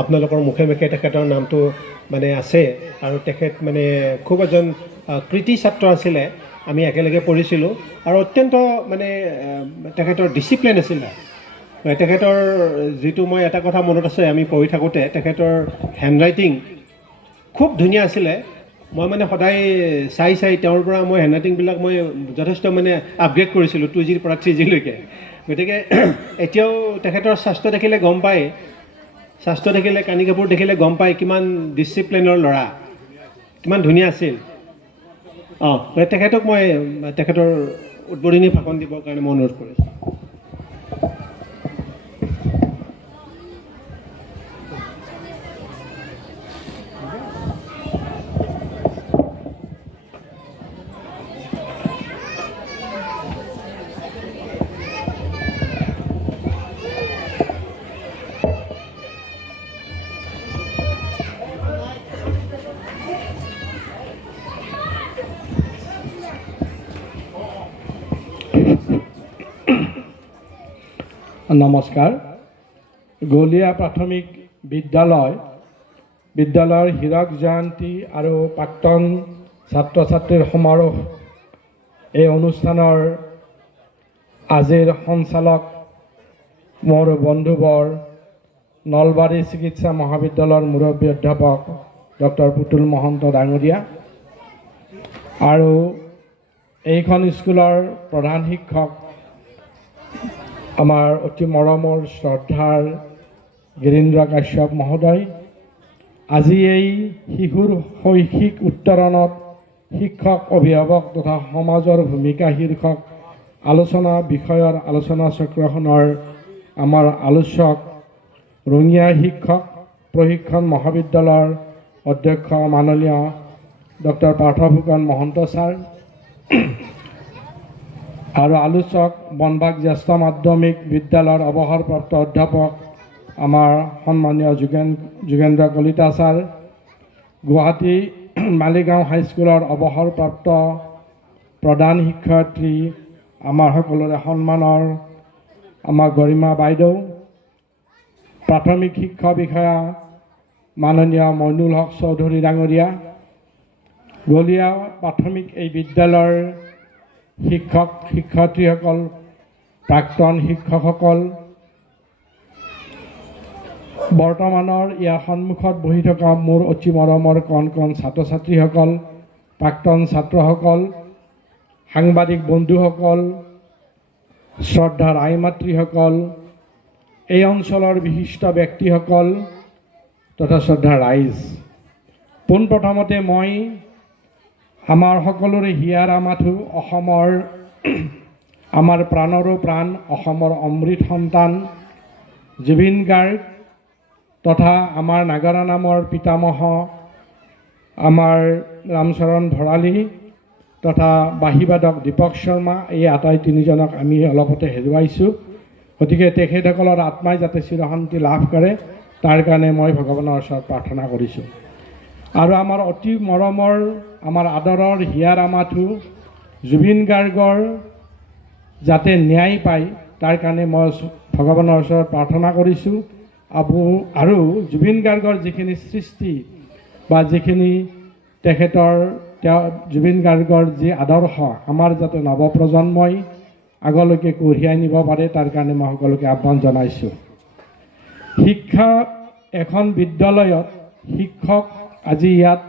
আপোনালোকৰ মুখে মুখে তেখেতৰ নামটো মানে আছে আৰু তেখেত মানে খুব এজন কৃতি ছাত্ৰ আছিলে। আমি একেলগে পঢ়িছিলোঁ আৰু অত্যন্ত মানে তেখেতৰ ডিচিপ্লিন আছিলে। তেখেতৰ যিটো মই এটা কথা মনত আছে, আমি পঢ়ি থাকোঁতে তেখেতৰ হেণ্ডৰাইটিং খুব ধুনীয়া আছিলে। মই মানে সদায় চাই তেওঁৰ পৰা মই হেণ্ডৰাইটিংবিলাক মই যথেষ্ট মানে আপগ্ৰেড কৰিছিলোঁ 2G পৰা 3Gলৈকে। গতিকে এতিয়াও তেখেতৰ স্বাস্থ্য দেখিলে গম পায়, স্বাস্থ্য দেখিলে, কানি কাপোৰ দেখিলে গম পায় কিমান ডিচিপ্লিনৰ ল'ৰা, কিমান ধুনীয়া আছিল। তেখেতক মই তেখেতৰ উদ্বোধনী ভাষণ দিবৰ কাৰণে মই অনুৰোধ কৰিছোঁ। নমস্কাৰ। গলীয়া প্ৰাথমিক বিদ্যালয়ৰ হীৰক জয়ন্তী আৰু প্ৰাক্তন ছাত্ৰ ছাত্ৰীৰ সমাৰোহ, এই অনুষ্ঠানৰ আজিৰ সঞ্চালক মোৰ বন্ধুবৰ নলবাৰী চিকিৎসা মহাবিদ্যালয়ৰ মুৰব্বী অধ্যাপক ডক্টৰ পুতুল মহন্ত ডাঙৰীয়া আৰু এইখন স্কুলৰ প্ৰধান শিক্ষক আমাৰ অতি মৰমৰ শ্ৰদ্ধাৰ গিৰীন্দ্ৰ কাশ্যপ মহোদয়, আজি এই শিশুৰ শৈক্ষিক উত্তৰণত শিক্ষক, অভিভাৱক তথা সমাজৰ ভূমিকা শীৰ্ষক আলোচনা বিষয়ৰ আলোচনা চক্ৰখনৰ আমাৰ আলোচক ৰঙিয়া শিক্ষক প্ৰশিক্ষণ মহাবিদ্যালয়ৰ অধ্যক্ষ মাননীয় ডক্টৰ পাৰ্থ ফুকন মহন্ত ছাৰ আৰু আলোচক বনবাগ জ্যেষ্ঠ মাধ্যমিক বিদ্যালয়ৰ অৱসৰপ্ৰাপ্ত অধ্যাপক আমাৰ সন্মানীয় যোগেন্দ্ৰ কলিতা ছাৰ, গুৱাহাটী মালিগাঁও হাইস্কুলৰ অৱসৰপ্ৰাপ্ত প্ৰধান শিক্ষয়িত্ৰী আমাৰ সকলোৰে সন্মানৰ আমাৰ গৰিমা বাইদেউ, প্ৰাথমিক শিক্ষা বিষয়া মাননীয় মইনুল হক চৌধুৰী ডাঙৰীয়া, গলীয়া প্ৰাথমিক এই বিদ্যালয়ৰ শিক্ষক শিক্ষয়িত্ৰীসকল, প্ৰাক্তন শিক্ষকসকল, বৰ্তমানৰ ইয়াৰ সন্মুখত বহি থকা মোৰ অতি মৰমৰ কণ ছাত্ৰ ছাত্ৰীসকল, প্ৰাক্তন ছাত্ৰসকল, সাংবাদিক বন্ধুসকল, শ্ৰদ্ধাৰ আই মাতৃসকল, এই অঞ্চলৰ বিশিষ্ট ব্যক্তিসকল তথা শ্ৰদ্ধাৰ ৰাইজ, পোনপ্ৰথমতে মই আমাৰ সকলোৰে হিয়াৰ আমাঠু অসমৰ আমাৰ প্ৰাণৰো প্ৰাণ অসমৰ অমৃত সন্তান জুবিন গাৰ্গ তথা আমাৰ নাগাৰা নামৰ পিতামহ আমাৰ ৰামচৰণ ভৰালী তথা বাঁহীবাদক দীপক শৰ্মা, এই আটাই তিনিজনক আমি অলপতে হেৰুৱাইছোঁ। গতিকে তেখেতসকলৰ আত্মাই যাতে চিৰশান্তি লাভ কৰে তাৰ কাৰণে মই ভগৱানৰ ওচৰত প্ৰাৰ্থনা কৰিছোঁ। আৰু আমাৰ অতি মৰমৰ আমাৰ আদৰৰ হিয়াৰ আমাঠু জুবিন গাৰ্গৰ যাতে ন্যায় পায় তাৰ কাৰণে মই ভগৱানৰ ওচৰত প্ৰাৰ্থনা কৰিছোঁ। আৰু জুবিন গাৰ্গৰ যিখিনি সৃষ্টি বা যিখিনি জুবিন গাৰ্গৰ যি আদৰ্শ আমাৰ যাতে নৱপ্ৰজন্মই আগলৈকে কঢ়িয়াই নিব পাৰে তাৰ কাৰণে মই সকলোকে আহ্বান জনাইছোঁ। শিক্ষা এখন বিদ্যালয়ত শিক্ষক, আজি ইয়াত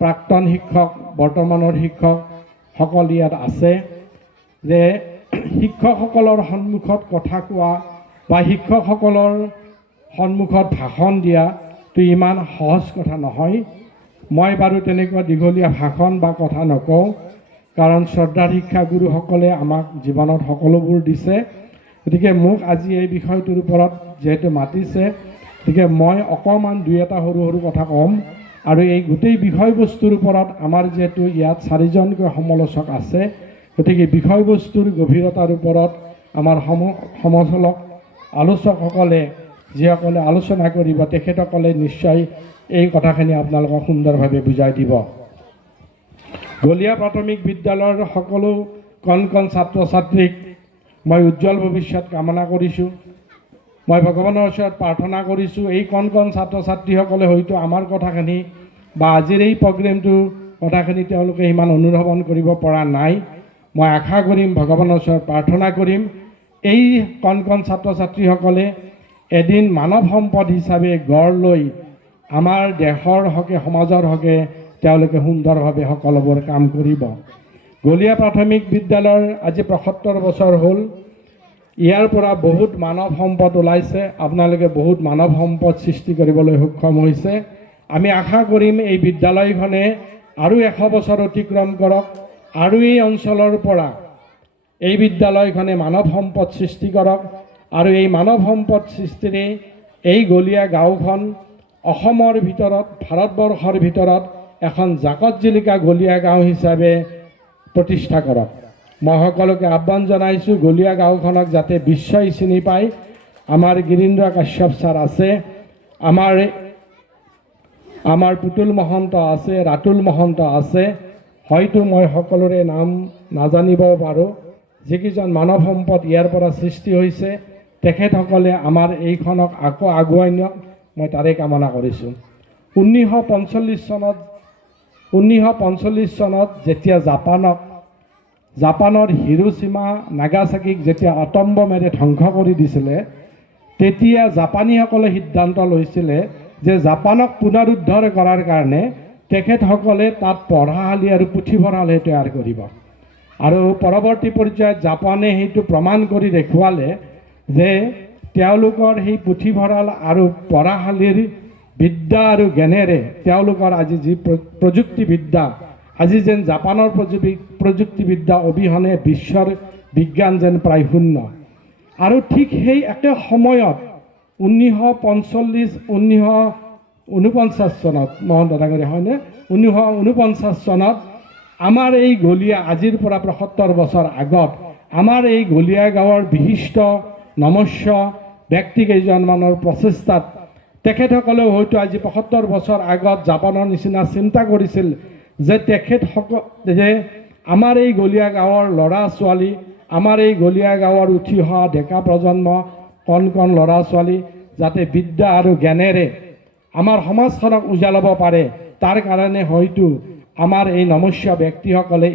প্ৰাক্তন শিক্ষক, বৰ্তমানৰ শিক্ষকসকল ইয়াত আছে, যে শিক্ষকসকলৰ সন্মুখত কথা কোৱা বা শিক্ষকসকলৰ সন্মুখত ভাষণ দিয়াটো ইমান সহজ কথা নহয়। মই বাৰু তেনেকুৱা দীঘলীয়া ভাষণ বা কথা নকওঁ, কাৰণ শ্ৰদ্ধাৰ শিক্ষাগুৰুসকলে আমাক জীৱনত সকলোবোৰ দিছে। গতিকে মোক আজি এই বিষয়টোৰ ওপৰত যিহেতু মাতিছে, গতিকে মই অকণমান দুই এটা সৰু সৰু কথা ক'ম। আৰু এই গোটেই বিষয়বস্তুৰ ওপৰত আমাৰ যিহেতু ইয়াত 4জনকৈ সমালোচক আছে, গতিকে বিষয়বস্তুৰ গভীৰতাৰ ওপৰত আমাৰ সমালোচক আলোচকসকলে যিসকলে আলোচনা কৰিব তেখেতসকলে নিশ্চয় এই কথাখিনি আপোনালোকক সুন্দৰভাৱে বুজাই দিব। গলীয়া প্ৰাথমিক বিদ্যালয়ৰ সকলো কণ ছাত্ৰ ছাত্ৰীক মই উজ্জ্বল ভৱিষ্যত কামনা কৰিছোঁ। মই ভগৱানৰ ওচৰত প্ৰাৰ্থনা কৰিছোঁ এই কণ ছাত্ৰ ছাত্ৰীসকলে হয়তো আমাৰ কথাখিনি বা আজিৰ এই প্ৰগ্ৰেমটোৰ কথাখিনি তেওঁলোকে ইমান অনুধাৱন কৰিব পৰা নাই। মই আশা কৰিম, ভগৱানৰ ওচৰত প্ৰাৰ্থনা কৰিম, এই কণ ছাত্ৰ ছাত্ৰীসকলে এদিন মানৱ সম্পদ হিচাপে গঢ় লৈ আমাৰ দেশৰ হকে সমাজৰ হকে তেওঁলোকে সুন্দৰভাৱে সকলোবোৰ কাম কৰিব। গলীয়া প্ৰাথমিক বিদ্যালয়ৰ আজি ৭৫ বছৰ হ'ল। ইয়াৰ পৰা বহুত মানৱ সম্পদ ওলাইছে, আপোনালোকে বহুত মানৱ সম্পদ সৃষ্টি কৰিবলৈ সক্ষম হৈছে। আমি আশা কৰিম এই বিদ্যালয়খনে আৰু ১০০ বছৰ অতিক্ৰম কৰক আৰু এই অঞ্চলৰ পৰা এই বিদ্যালয়খনে মানৱ সম্পদ সৃষ্টি কৰক আৰু এই মানৱ সম্পদ সৃষ্টিৰে এই গলীয়া গাঁওখন অসমৰ ভিতৰত, ভাৰতবৰ্ষৰ ভিতৰত এখন জাকত জিলিকা গলীয়া গাঁও হিচাপে প্ৰতিষ্ঠা কৰক। মই সকলোকে আহ্বান জনাইছোঁ, গলীয়া গাঁওখনক যাতে বিশ্বই চিনি পায়। আমাৰ গিৰীন্দ্ৰ কাশ্যপ ছাৰ আছে, আমাৰ পুতুল মহন্ত আছে, ৰাতুল মহন্ত আছে। হয়তো মই সকলোৰে নাম নাজানিব পাৰোঁ। যিকেইজন মানৱ সম্পদ ইয়াৰ পৰা সৃষ্টি হৈছে তেখেতসকলে আমাৰ এইখনক আকৌ আগুৱাই নিয়ক, মই তাৰে কামনা কৰিছোঁ। 1945 চনত যেতিয়া জাপানৰ হিৰোশ্বিমা নাগাচাকিক যেতিয়া আটম বোমেৰে ধ্বংস কৰি দিছিলে, তেতিয়া জাপানীসকলে সিদ্ধান্ত লৈছিলে যে জাপানক পুনৰুদ্ধাৰ কৰাৰ কাৰণে তেখেতসকলে তাত পঢ়াশালী আৰু পুথিভঁৰালহে তৈয়াৰ কৰিব। আৰু পৰৱৰ্তী পৰ্যায়ত জাপানে সেইটো প্ৰমাণ কৰি দেখুৱালে যে তেওঁলোকৰ সেই পুথিভঁৰাল আৰু পঢ়াশালীৰ বিদ্যা আৰু জ্ঞানেৰে তেওঁলোকৰ আজি যি প্ৰযুক্তিবিদ্যা, আজি যেন জাপানৰ প্ৰযুক্তিবিদ্যা অবিহনে বিশ্বৰ বিজ্ঞান যেন প্ৰায় শূন্য। আৰু ঠিক সেই একে সময়ত 1949 চনত মহন্ত ডাঙৰীয়া হয়নে, 1949 চনত আমাৰ এই গলীয়া, আজিৰ পৰা ৭৫ বছৰ আগত আমাৰ এই গলীয়া গাঁৱৰ বিশিষ্ট নমস্য ব্যক্তিকেইজনমানৰ প্ৰচেষ্টাত তেখেতসকলেও হয়তো আজি ৭৫ বছৰ আগত জাপানৰ নিচিনা চিন্তা কৰিছিল যে যে আমাৰ এই গলীয়া গাঁৱৰ ল'ৰা ছোৱালী, আমাৰ এই গলীয়া গাঁৱৰ উঠি অহা ডেকা প্ৰজন্ম, কণ ল'ৰা ছোৱালী যাতে বিদ্যা আৰু জ্ঞানেৰে আমাৰ সমাজখনক উজ্বলাব পাৰে, তাৰ কাৰণে হয়তো আমাৰ এই নমস্য ব্যক্তিসকলে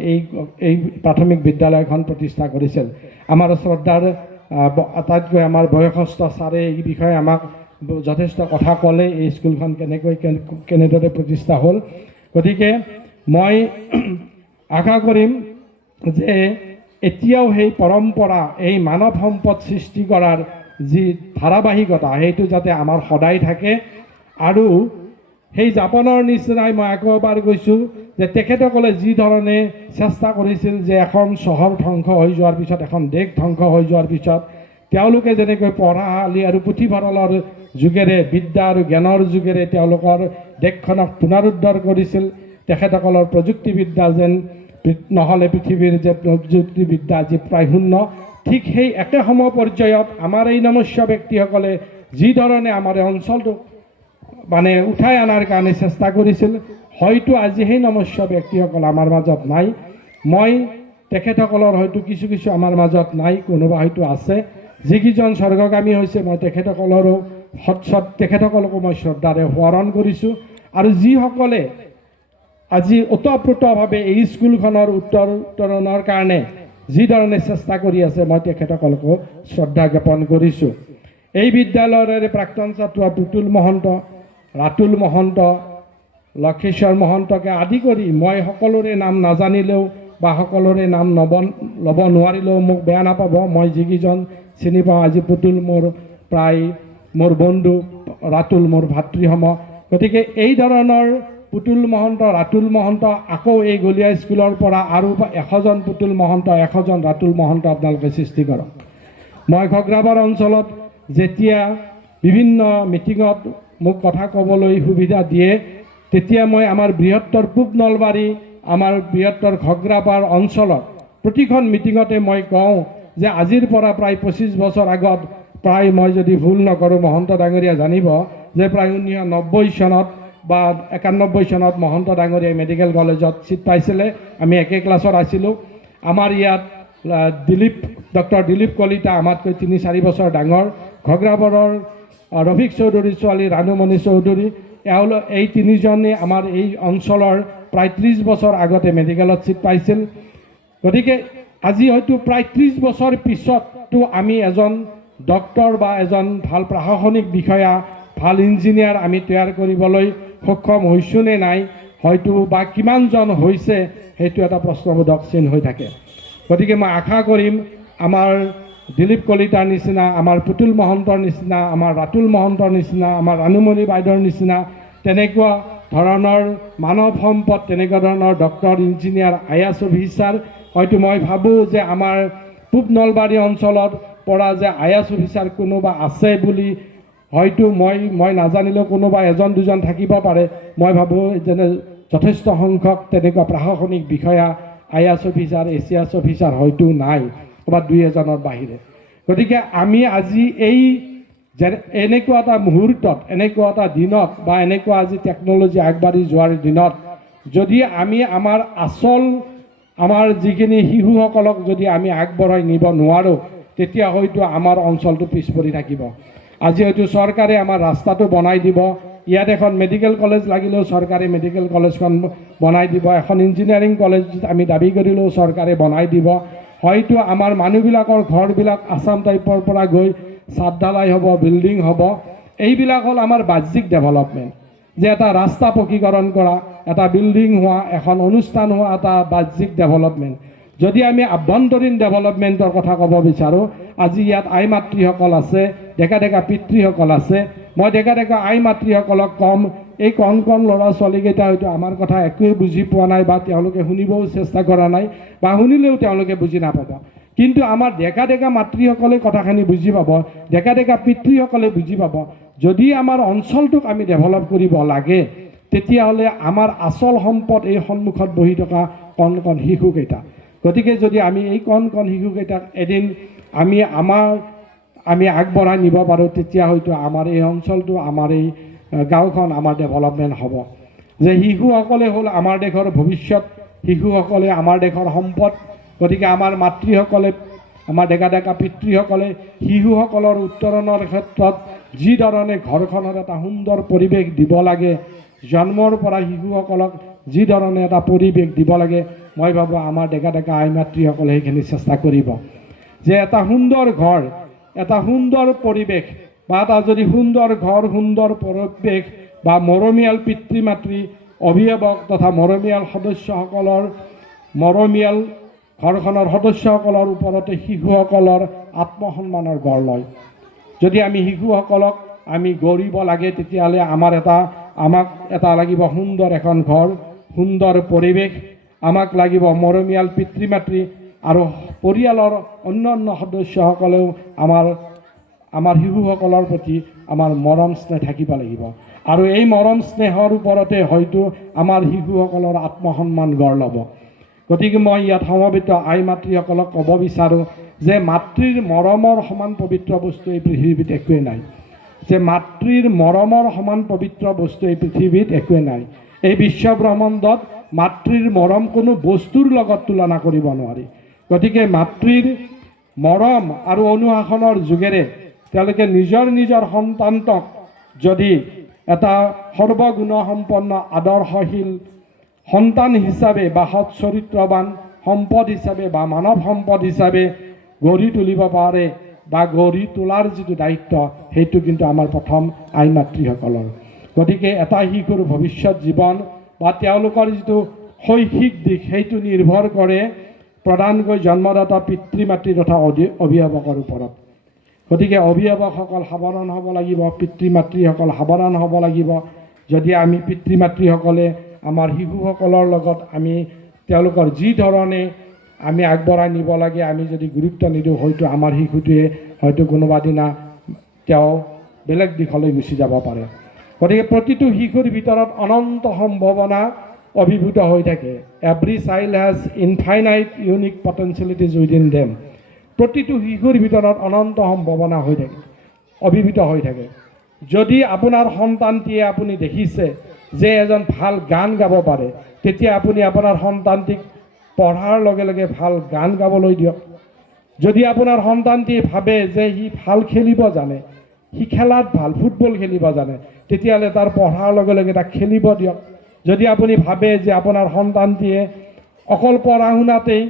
এই প্ৰাথমিক বিদ্যালয়খন প্ৰতিষ্ঠা কৰিছিল। আমাৰ শ্ৰদ্ধাৰ আটাইতকৈ আমাৰ বয়সস্থ ছাৰে এই বিষয়ে আমাক যথেষ্ট কথা ক'লে, এই স্কুলখন কেনেদৰে প্ৰতিষ্ঠা হ'ল। গতিকে মই আশা কৰিম যে এতিয়াও সেই পৰম্পৰা, এই মানৱ সম্পদ সৃষ্টি কৰাৰ যি ধাৰাবাহিকতা, সেইটো যাতে আমাৰ সদায় থাকে। আৰু সেই জাপানৰ নিচিনাই মই আকৌ এবাৰ কৈছোঁ যে তেখেতসকলে যি ধৰণে চেষ্টা কৰিছিল যে এখন চহৰ ধ্বংস হৈ যোৱাৰ পিছত, এখন দেশ ধ্বংস হৈ যোৱাৰ পিছত তেওঁলোকে যেনেকৈ পঢ়াশালী আৰু পুথিভঁৰালৰ যোগেৰে, বিদ্যা আৰু জ্ঞানৰ যোগেৰে তেওঁলোকৰ দেশখনক পুনৰুদ্ধাৰ কৰিছিল, তেখেতসকলৰ প্ৰযুক্তিবিদ্যা যেন নহ'লে পৃথিৱীৰ যে প্ৰযুক্তিবিদ্যা আজি প্ৰায় শূন্য, ঠিক সেই একে সম পৰ্যায়ত আমাৰ এই নমস্য ব্যক্তিসকলে যি ধৰণে আমাৰ এই অঞ্চলটোক মানে উঠাই অনাৰ কাৰণে চেষ্টা কৰিছিল, হয়তো আজি সেই নমস্য ব্যক্তিসকল আমাৰ মাজত নাই। মই তেখেতসকলৰ হয়তো কিছু আমাৰ মাজত নাই, কোনোবা হয়তো আছে। যিকেইজন স্বৰ্গগামী হৈছে মই তেখেতসকলকো মই শ্ৰদ্ধাৰে সোঁৱৰণ কৰিছোঁ। আৰু যিসকলে আজি ওতঃপ্ৰোতভাৱে এই স্কুলখনৰ উত্তৰণৰ কাৰণে যিধৰণে চেষ্টা কৰি আছে, মই তেখেতসকলকো শ্ৰদ্ধা জ্ঞাপন কৰিছোঁ। এই বিদ্যালয়ৰে প্ৰাক্তন ছাত্ৰ পুতুল মহন্ত, ৰাতুল মহন্ত, লক্ষেশ্বৰ মহন্তকে আদি কৰি মই সকলোৰে নাম নাজানিলেও বা সকলোৰে নাম ল'ব নোৱাৰিলেও মোক বেয়া নাপাব। মই যিকেইজন চিনি পাওঁ, আজি পুতুল মোৰ বন্ধু, ৰাতুল মোৰ ভাতৃসম। গতিকে এই ধৰণৰ পুতুল মহন্ত, ৰাতুল মহন্ত আকৌ এই গলীয়া স্কুলৰ পৰা আৰু ১০০জন পুতুল মহন্ত, ১০০জন ৰাতুল মহন্ত আপোনালোকে সৃষ্টি কৰক। মই ঘগ্ৰাবাৰ অঞ্চলত যেতিয়া বিভিন্ন মিটিঙত মোক কথা ক'বলৈ সুবিধা দিয়ে, তেতিয়া মই আমাৰ বৃহত্তৰ পূব নলবাৰী, আমাৰ বৃহত্তৰ ঘগ্ৰাবাৰ অঞ্চলত প্ৰতিখন মিটিঙতে মই কওঁ যে আজিৰ পৰা প্ৰায় ২৫ বছৰ আগত, প্ৰায় মই যদি ভুল নকৰোঁ মহন্ত ডাঙৰীয়া জানিব যে প্ৰায় ১৯৯০ চনত বা ৯১ চনত মহন্ত ডাঙৰীয়াই মেডিকেল কলেজত ছিট পাইছিলে। আমি একে ক্লাছত আছিলোঁ। আমাৰ ইয়াত ডক্টৰ দিলীপ কলিতা আমাতকৈ 3-4 বছৰ ডাঙৰ, ঘগ্ৰাবৰৰ ৰফিক চৌধুৰীৰ ছোৱালী ৰাণুমণি চৌধুৰী, এই তিনিজনে আমাৰ এই অঞ্চলৰ প্ৰায় 30 বছৰ আগতে মেডিকেলত ছিট পাইছিল। গতিকে আজি হয়তো প্ৰায় 30 বছৰ পিছতো আমি এজন ডক্টৰ বা এজন ভাল প্ৰশাসনিক বিষয়া, ভাল ইঞ্জিনিয়াৰ আমি তৈয়াৰ কৰিবলৈ সক্ষম হৈছোঁ নে নাই, হয়তো বা কিমানজন হৈছে, সেইটো এটা প্ৰশ্নবোধক চিন হৈ থাকে। গতিকে মই আশা কৰিম আমাৰ দিলীপ কলিতাৰ নিচিনা, আমাৰ পুতুল মহন্তৰ নিচিনা, আমাৰ ৰাতুল মহন্তৰ নিচিনা, আমাৰ ৰাণুমণি বাইদেউৰ নিচিনা তেনেকুৱা ধৰণৰ মানৱ সম্পদ, তেনেকুৱা ধৰণৰ ডক্টৰ, ইঞ্জিনিয়াৰ, IAS অফিচাৰ, হয়তো মই ভাবোঁ যে আমাৰ পূব নলবাৰী অঞ্চলত পৰা যে IAS অফিচাৰ কোনোবা আছে বুলি হয়তো মই নাজানিলেও কোনোবা এজন দুজন থাকিব পাৰে। মই ভাবোঁ যেনে যথেষ্ট সংখ্যক তেনেকুৱা প্ৰশাসনিক বিষয়া, IAS অফিচাৰ, ACS অফিচাৰ হয়তো নাই, ক'ৰবাত 2-এজনৰ বাহিৰে। গতিকে আমি আজি এই যে এনেকুৱা এটা মুহূৰ্তত, এনেকুৱা এটা দিনত বা এনেকুৱা আজি টেকন'লজি আগবাঢ়ি যোৱাৰ দিনত যদি আমি আমাৰ যিখিনি শিশুসকলক যদি আমি আগবঢ়াই নিব নোৱাৰোঁ, তেতিয়া হয়তো আমাৰ অঞ্চলটো পিছ পৰি থাকিব। আজি হয়তো চৰকাৰে আমাৰ ৰাস্তাটো বনাই দিব, ইয়াত এখন মেডিকেল কলেজ লাগিলেও চৰকাৰে মেডিকেল কলেজখন বনাই দিব, এখন ইঞ্জিনিয়াৰিং কলেজ আমি দাবী কৰিলেও চৰকাৰে বনাই দিব। হয়তো আমাৰ মানুহবিলাকৰ ঘৰবিলাক আছাম টাইপৰ পৰা গৈ ছাদ ঢালাই হ'ব, বিল্ডিং হ'ব। এইবিলাক হ'ল আমাৰ বাহ্যিক ডেভেলপমেণ্ট, যে এটা ৰাস্তা পকীকৰণ কৰা, এটা বিল্ডিং হোৱা, এখন অনুষ্ঠান হোৱা, এটা বাহ্যিক ডেভেলপমেণ্ট। যদি আমি আভ্যন্তৰীণ ডেভেলপমেণ্টৰ কথা ক'ব বিচাৰোঁ, আজি ইয়াত আই মাতৃসকল আছে, ডেকা ডেকা পিতৃসকল আছে। মই ডেকা ডেকা আই মাতৃসকলক ক'ম, এই কণ ল'ৰা ছোৱালীকেইটা হয়তো আমাৰ কথা একোৱেই বুজি পোৱা নাই বা তেওঁলোকে শুনিবও চেষ্টা কৰা নাই বা শুনিলেও তেওঁলোকে বুজি নাপাব। কিন্তু আমাৰ ডেকা ডেকা মাতৃসকলে কথাখিনি বুজি পাব, ডেকা ডেকা পিতৃসকলে বুজি পাব। যদি আমাৰ অঞ্চলটোক আমি ডেভেলপ কৰিব লাগে, তেতিয়াহ'লে আমাৰ আচল সম্পদ এই সন্মুখত বহি থকা কণ শিশুকেইটা। গতিকে যদি আমি এই কণ শিশুকেইটাক এদিন আমি আগবঢ়াই নিব পাৰোঁ, তেতিয়া হয়তো আমাৰ এই অঞ্চলটো, আমাৰ এই গাঁওখন, আমাৰ ডেভেলপমেণ্ট হ'ব। যে শিশুসকলে হ'ল আমাৰ দেশৰ ভৱিষ্যত, শিশুসকলে আমাৰ দেশৰ সম্পদ। গতিকে আমাৰ মাতৃসকলে, আমাৰ ডেকা ডেকা পিতৃসকলে শিশুসকলৰ উত্তৰণৰ ক্ষেত্ৰত যিধৰণে ঘৰখনৰ এটা সুন্দৰ পৰিৱেশ দিব লাগে, জন্মৰ পৰা শিশুসকলক যিধৰণে এটা পৰিৱেশ দিব লাগে, মই ভাবোঁ আমাৰ ডেকা ডেকা আই মাতৃসকলে সেইখিনি চেষ্টা কৰিব। যে এটা সুন্দৰ ঘৰ, এটা সুন্দৰ পৰিৱেশ বা এটা যদি সুন্দৰ ঘৰ, সুন্দৰ পৰিৱেশ বা মৰমীয়াল পিতৃ মাতৃ, অভিভাৱক তথা মৰমীয়াল সদস্যসকলৰ, মৰমীয়াল ঘৰখনৰ সদস্যসকলৰ ওপৰতে শিশুসকলৰ আত্মসন্মানৰ গঢ় লয়। যদি আমি শিশুসকলক আমি গঢ়িব লাগে, তেতিয়াহ'লে আমাক এটা লাগিব সুন্দৰ এখন ঘৰ, সুন্দৰ পৰিৱেশ, আমাক লাগিব মৰমীয়াল পিতৃ মাতৃ, আৰু পৰিয়ালৰ অন্যান্য সদস্যসকলেও আমাৰ শিশুসকলৰ প্ৰতি আমাৰ মৰম স্নেহ থাকিব লাগিব। আৰু এই মৰম স্নেহৰ ওপৰতে হয়তো আমাৰ শিশুসকলৰ আত্মসন্মান গঢ় ল'ব। গতিকে মই ইয়াত সমবেত আই মাতৃসকলক ক'ব বিচাৰোঁ যে মাতৃৰ মৰমৰ সমান পবিত্ৰ বস্তু এই পৃথিৱীত একোৱেই নাই। যে মাতৃৰ মৰমৰ সমান পবিত্ৰ বস্তু এই পৃথিৱীত একোৱেই নাই। এই বিশ্বব্ৰহ্মাণ্ডত মাতৃৰ মৰম কোনো বস্তুৰ লগত তুলনা কৰিব নোৱাৰি। গতিকে মাতৃৰ মৰম আৰু অনুশাসনৰ যোগেৰে তেওঁলোকে নিজৰ সন্তানক যদি এটা সৰ্বগুণসম্পন্ন আদৰ্শশীল সন্তান হিচাপে বা সৎ চৰিত্ৰৱান সম্পদ হিচাপে বা মানৱ সম্পদ হিচাপে গঢ়ি তুলিব পাৰে বা গঢ়ি তোলাৰ যিটো দায়িত্ব, সেইটো কিন্তু আমাৰ প্ৰথম আই মাতৃসকলৰ। গতিকে এটা শিশুৰ ভৱিষ্যত জীৱন বা তেওঁলোকৰ যিটো শৈক্ষিক দিশ, সেইটো নিৰ্ভৰ কৰে প্ৰধানকৈ জন্মদাতা পিতৃ মাতৃ তথা অভিভাৱকৰ ওপৰত। গতিকে অভিভাৱকসকল সাৱধান হ'ব লাগিব, পিতৃ মাতৃসকল সাৱধান হ'ব লাগিব। যদি আমি পিতৃ মাতৃসকলে আমাৰ শিশুসকলৰ লগত তেওঁলোকৰ যি ধৰণে আমি আগবঢ়াই নিব লাগে আমি যদি গুৰুত্ব নিদিওঁ, হয়তো আমাৰ শিশুটোৱে হয়তো কোনোবা দিনা তেওঁ বেলেগ দিশলৈ গুচি যাব পাৰে। গতিকে প্ৰতিটো শিশুৰ ভিতৰত অনন্ত সম্ভাৱনা অভিভূত হৈ থাকে। Every child has infinite unique potentialities within them. প্ৰতিটো শিশুৰ ভিতৰত অনন্ত সম্ভাৱনা হৈ থাকে, অভিভূত হৈ থাকে। যদি আপোনাৰ সন্তানটিয়ে আপুনি দেখিছে যে এজন ভাল গান গাব পাৰে, তেতিয়া আপুনি আপোনাৰ সন্তানটিক পঢ়াৰ লগে লগে ভাল গান গাবলৈ দিয়ক। যদি আপোনাৰ সন্তানটিয়ে ভাবে যে সি ভাল খেলিব জানে, সি খেলাত ভাল, ফুটবল খেলিব জানে, তেতিয়াহ'লে তাৰ পঢ়াৰ লগে লগে তাক খেলিব দিয়ক। যদি আপুনি ভাবে যে আপোনাৰ সন্তানটিয়ে অকল পঢ়া শুনাতেই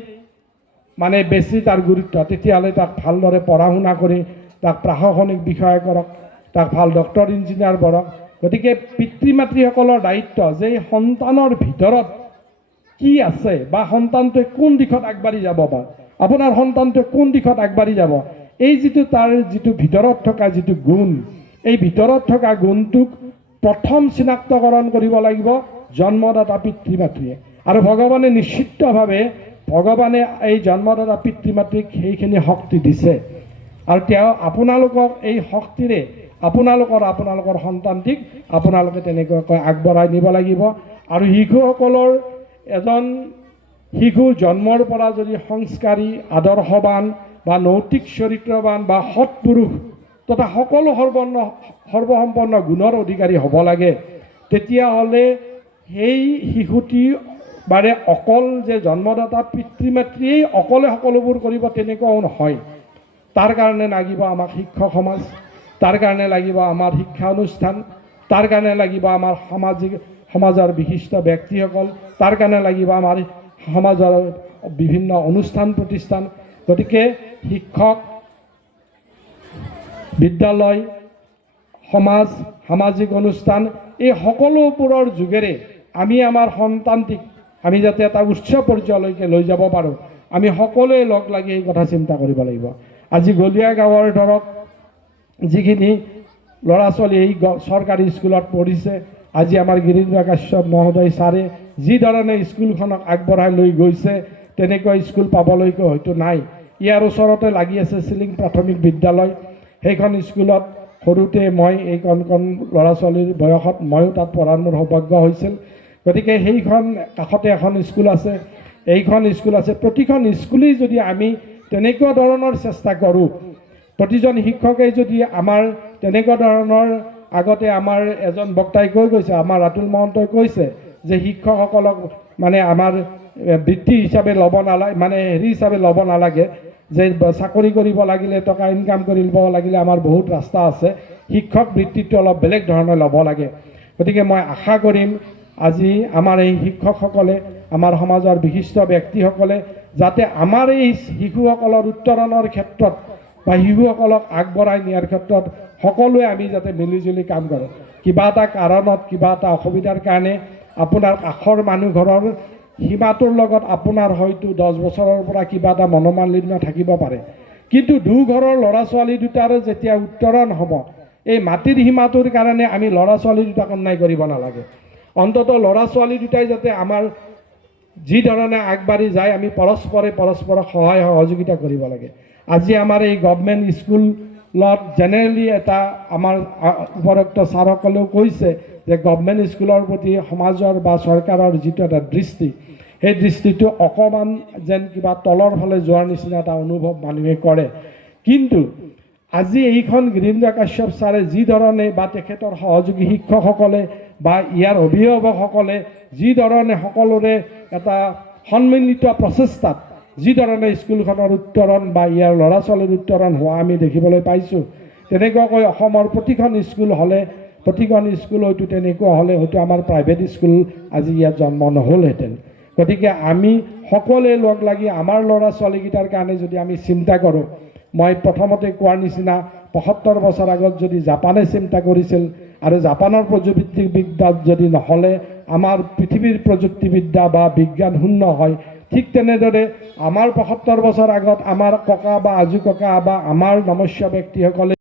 মানে বেছি তাৰ গুৰুত্ব, তেতিয়াহ'লে তাক ভালদৰে পঢ়া শুনা কৰি তাক প্ৰশাসনিক বিষয়া কৰক, তাক ভাল ডক্টৰ ইঞ্জিনিয়াৰ কৰক। গতিকে পিতৃ মাতৃসকলৰ দায়িত্ব যে সন্তানৰ ভিতৰত কি আছে বা সন্তানটোৱে কোন দিশত আগবাঢ়ি যাব, বা আপোনাৰ সন্তানটোৱে কোন দিশত আগবাঢ়ি যাব, এই যিটো তাৰ যিটো ভিতৰত থকা যিটো গুণ, এই ভিতৰত থকা গুণটোক প্ৰথম চিনাক্তকৰণ কৰিব লাগিব জন্মদাতা পিতৃ মাতৃয়ে। আৰু ভগৱানে নিশ্চিতভাৱে ভগৱানে এই জন্মদাতা পিতৃ মাতৃক সেইখিনি শক্তি দিছে, আৰু তেওঁ আপোনালোকক এই শক্তিৰে আপোনালোকৰ সন্তানটিক আপোনালোকে তেনেকুৱাকৈ আগবঢ়াই নিব লাগিব। আৰু শিশুসকলৰ এজন শিশু জন্মৰ পৰা যদি সংস্কাৰী, আদৰ্শৱান বা নৈতিক চৰিত্ৰৱান বা সৎপুৰুষ তথা সকলো সৰ্বসম্পন্ন গুণৰ অধিকাৰী হ'ব লাগে, তেতিয়াহ'লে সেই শিশুটি বাৰে অকল যে জন্মদাতা পিতৃ মাতৃয়েই অকলে সকলোবোৰ কৰিব তেনেকুৱাও নহয়। তাৰ কাৰণে লাগিব আমাক শিক্ষক সমাজ, তাৰ কাৰণে লাগিব আমাৰ শিক্ষা অনুষ্ঠান, তাৰ কাৰণে লাগিব আমাৰ সমাজৰ বিশিষ্ট ব্যক্তিসকল, তাৰ কাৰণে লাগিব আমাৰ সমাজৰ বিভিন্ন অনুষ্ঠান প্ৰতিষ্ঠান। গতিকে শিক্ষক, বিদ্যালয়, সমাজ, সামাজিক অনুষ্ঠান, এই সকলোবোৰৰ যোগেৰে আমি আমাৰ সন্তানটিক আমি যাতে এটা উচ্চ পৰ্যায়লৈকে লৈ যাব পাৰোঁ, আমি সকলোৱে লগ লাগি এই কথা চিন্তা কৰিব লাগিব। আজি গলীয়া গাঁৱৰ ধৰক যিখিনি ল'ৰা ছোৱালী এই চৰকাৰী স্কুলত পঢ়িছে, আজি আমাৰ গিৰীন্দ্ৰ কাশ্যপ মহোদয় ছাৰে যি ধৰণে স্কুলখনক আগবঢ়াই লৈ গৈছে, তেনেকুৱা স্কুল পাবলৈকে হয়তো নাই। ইয়াৰ ওচৰতে লাগি আছে চিলিং প্ৰাথমিক বিদ্যালয়, সেইখন স্কুলত সৰুতে মই এই কণ ল'ৰা ছোৱালীৰ বয়সত ময়ো তাত পঢ়াৰ মোৰ সৌভাগ্য হৈছিল। গতিকে সেইখন কাষতে এখন স্কুল আছে, এইখন স্কুল আছে। প্ৰতিখন স্কুলেই যদি আমি তেনেকুৱা ধৰণৰ চেষ্টা কৰোঁ, প্ৰতিজন শিক্ষকেই যদি আমাৰ তেনেকুৱা ধৰণৰ, আগতে আমাৰ এজন বক্তাই কৈ গৈছে, আমাৰ ৰাতুল মহন্তই কৈছে যে শিক্ষকসকলক মানে আমাৰ বৃত্তি হিচাপে ল'ব নালাগে, মানে হেৰি হিচাপে ল'ব নালাগে, যে চাকৰি কৰিব লাগিলে, টকা ইনকাম কৰিব লাগিলে আমাৰ বহুত ৰাস্তা আছে, শিক্ষক বৃত্তিটো অলপ বেলেগ ধৰণে ল'ব লাগে। গতিকে মই আশা কৰিম আজি আমাৰ এই শিক্ষকসকলে, আমাৰ সমাজৰ বিশিষ্ট ব্যক্তিসকলে যাতে আমাৰ এই শিশুসকলৰ উত্তৰণৰ ক্ষেত্ৰত বা শিশুসকলক আগবঢ়াই নিয়াৰ ক্ষেত্ৰত সকলোৱে আমি যাতে মিলিজুলি কাম কৰোঁ। কিবা এটা কাৰণত, কিবা এটা অসুবিধাৰ কাৰণে আপোনাৰ কাষৰ মানুহ ঘৰৰ সীমাটোৰ লগত আপোনাৰ হয়তো 10 বছৰৰ পৰা কিবা এটা মনোমালিন্য থাকিব পাৰে, কিন্তু দুঘৰৰ ল'ৰা ছোৱালী দুটাৰ যেতিয়া উত্তৰণ হ'ব, এই মাটিৰ সীমাটোৰ কাৰণে আমি ল'ৰা ছোৱালী দুটাক অন্যায় কৰিব নালাগে। অন্ততঃ ল'ৰা ছোৱালী দুটাই যাতে আমাৰ যি ধৰণে আগবাঢ়ি যায়, আমি পৰস্পৰক সহায় সহযোগিতা কৰিব লাগে। আজি আমাৰ এই গভৰ্ণমেণ্ট স্কুলত জেনেৰেলি এটা আমাৰ উপৰোক্ত ছাৰসকলেও কৈছে যে গভৰ্ণমেণ্ট স্কুলৰ প্ৰতি সমাজৰ বা চৰকাৰৰ যিটো এটা দৃষ্টি, সেই দৃষ্টিটো অকণমান যেন কিবা তলৰ ফালে যোৱাৰ নিচিনা এটা অনুভৱ মানুহে কৰে। কিন্তু আজি এইখন গিৰীন্দ্ৰ কাশ্যপ ছাৰে যি ধৰণে বা তেখেতৰ সহযোগী শিক্ষকসকলে বা ইয়াৰ অভিভাৱকসকলে যি ধৰণে সকলোৰে এটা সন্মিলিত প্ৰচেষ্টাত যি ধৰণে স্কুলখনৰ উত্তৰণ বা ইয়াৰ ল'ৰা ছোৱালীৰ উত্তৰণ হোৱা আমি দেখিবলৈ পাইছোঁ, তেনেকুৱাকৈ অসমৰ প্ৰতিখন স্কুল হ'লে, প্ৰতিখন স্কুল হয়তো তেনেকুৱা হ'লে হয়তো আমাৰ প্ৰাইভেট স্কুল আজি ইয়াত জন্ম নহ'লহেঁতেন। গতিকে আমি সকলোৱে লগ লাগি আমাৰ ল'ৰা ছোৱালীকেইটাৰ কাৰণে যদি আমি চিন্তা কৰোঁ, মই প্ৰথমতে কোৱাৰ নিচিনা ৭৫ বছৰ আগত যদি জাপানে চিন্তা কৰিছিল আৰু জাপানৰ প্ৰযুক্তিবিদ্যাত যদি নহ'লে আমাৰ পৃথিৱীৰ প্ৰযুক্তিবিদ্যা বা বিজ্ঞান শূন্য হয়, ঠিক তেনেদৰে আমাৰ ৭৫ বছৰ আগত আমাৰ ককা বা আজু ককা বা আমাৰ নমস্য ব্যক্তিসকলে